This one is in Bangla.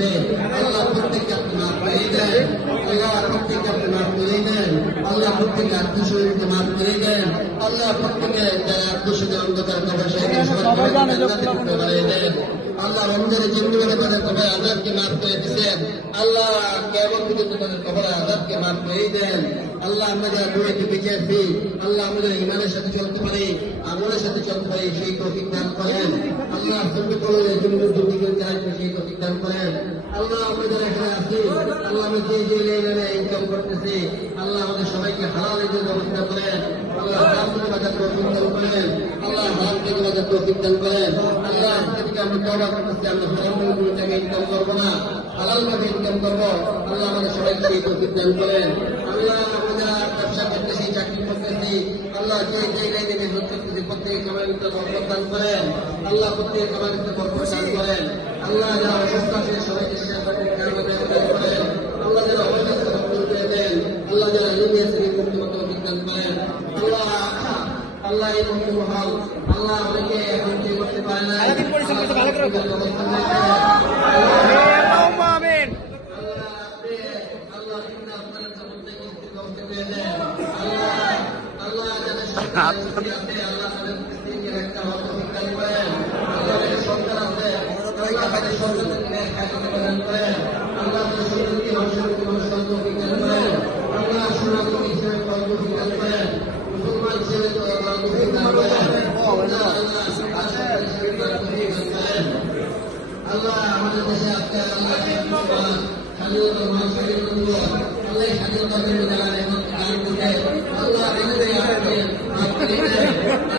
করতেছে আল্লাহ প্রত্যেককে আপনি মাফ করে দেন আল্লাহ প্রত্যেককে আপনি মাফ করে দেন আল্লাহ প্রত্যেকে আত্মীয় মাফ করে দেন আল্লাহ প্রত্যেকে আত্মীয় অন্ধকার কবর দেন আল্লাহ রমজানের জিন্দগিতে তাদের কবর আজাদকে মাফ করে দিচ্ছেন আল্লাহ কেমন পর্যন্ত তাদের কবর আজাদকে মাফ করে দেন আল্লাহ আমরা যারা দুনিয়াতে বেঁচে আছি আল্লাহ আমাদের ইমানের সাথে চলতে পারি আমলের সাথে চলতে পারি সেই তৌফিক দান করেন আল্লাহ তুমি করলে সেই তৌফিক দান করেন আল্লাহ আমরা যারা এখানে আছি আল্লাহ আমি যে লাইনে ইনকাম করতেছি আল্লাহ আমাদের সবাইকে হালালের জন্য ব্যবস্থা করেন আল্লাহ হারাম থেকে বাঁচার তৌফিক দান করেন আল্লাহ হারাম থেকে বাঁচার তৌফিক দান করেন আল্লাহ আজকে থেকে আমরা তওবা করতেছি আমরা হারাম থেকে ইনকাম করবো না হালাল ভাবে ইনকাম করবো আল্লাহ আমাদের সবাইকে সেই তৌফিক দান করেন আল্লাহ আমরা ব্যবসা করতেছি চাকরি করতেছি আল্লাহ যে লাইনে মেহনত করতেছি প্রত্যেক কামাই বরকত দান করেন আল্লাহ প্রত্যেক কামাই বরকত দান করেন আল্লাহ যারা অসুস্থ আছে সবাইকে করেন আল্লাহ যারা অসুস্থ করে দেন আল্লাহ যারা এলিমিয়া থেকে মুক্তি দান করেন আল্লাহ আল্লাহ এই মুক্তি মহাল আল্লাহ অনেকে এখন কি করতে পারে না আল্লাহ আমাদের দেশে আজকে আল্লাহ স্বাধীনতা আল্লাহ